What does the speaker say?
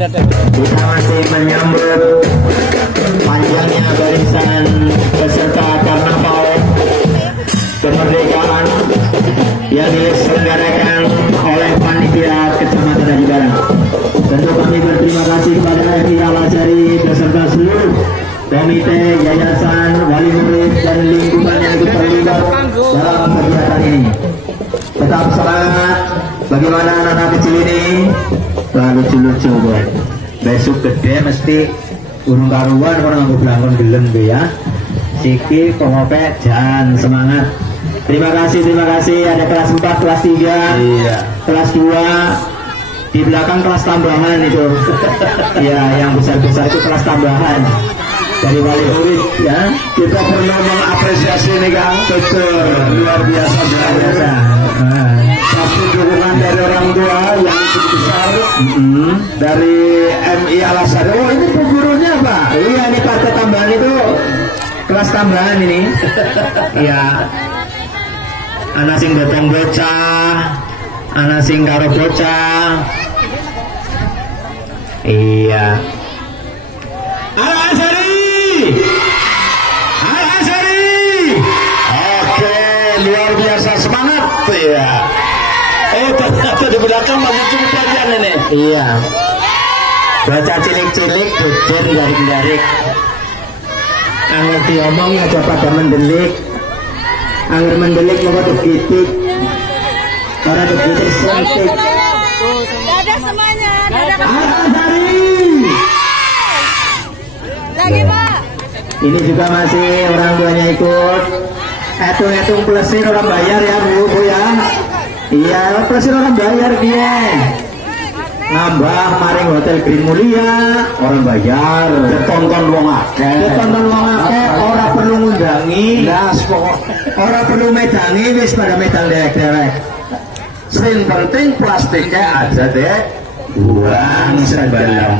Kita masih menyambut panjangnya barisan peserta karnaval kemerdekaan yang diselenggarakan oleh panitia Kecamatan Daji Barang. Tentu kami berterima kasih kepada FI Al-Azhari beserta seluruh komite, yayasan, wali murid dan lingkungan yang ikut terlibat dalam kegiatan ini. Tetap semangat. Bagaimana anak-anak kecil ini? Lucu-lucu boy. Besok gede mesti urung karuan kalau nganggo blangkon gelem ya. Siki pengope jangan semangat. Terima kasih. Ada kelas 4, kelas 3, iya. Kelas 2. Di belakang kelas tambahan itu. Ya, yang besar-besar itu kelas tambahan. Dari wali murid ya. Kita perlu mengapresiasi nih Kang. Betul, luar biasa. Satu dukungan dari orang tua yang cukup besar, dari MI Al-Azhari. Oh, ini gurunya Pak? Iya, ini partai tambahan itu kelas tambahan ini. Iya. Anak sing gotong bocah, anak sing karo bocah. Iya. Al-Azhari. Oke, luar biasa, semangat ya. Ternyata di belakang masih cukup pelajaran ini. Iya. Baca cilik-cilik, dojen garik-garik. Angger diomong aja pada mendelik. Angger mendelik mau digitik. Para digitik sentik. Dadah semuanya. Dadah. Al-Azhari. Lagi Pak. Ini juga masih orang tuanya ikut. Hitung-hitung plusin orang bayar ya Bu ya. Iya, plusin orang bayar dia. Nambah maring Hotel Green Mulia orang bayar. Ditonton wong akeh. Ora perlu ngundangi. Ora perlu medangi, wis pada medang dewek-dewek. Sing penting plastiknya aja deh. Buang sembarang.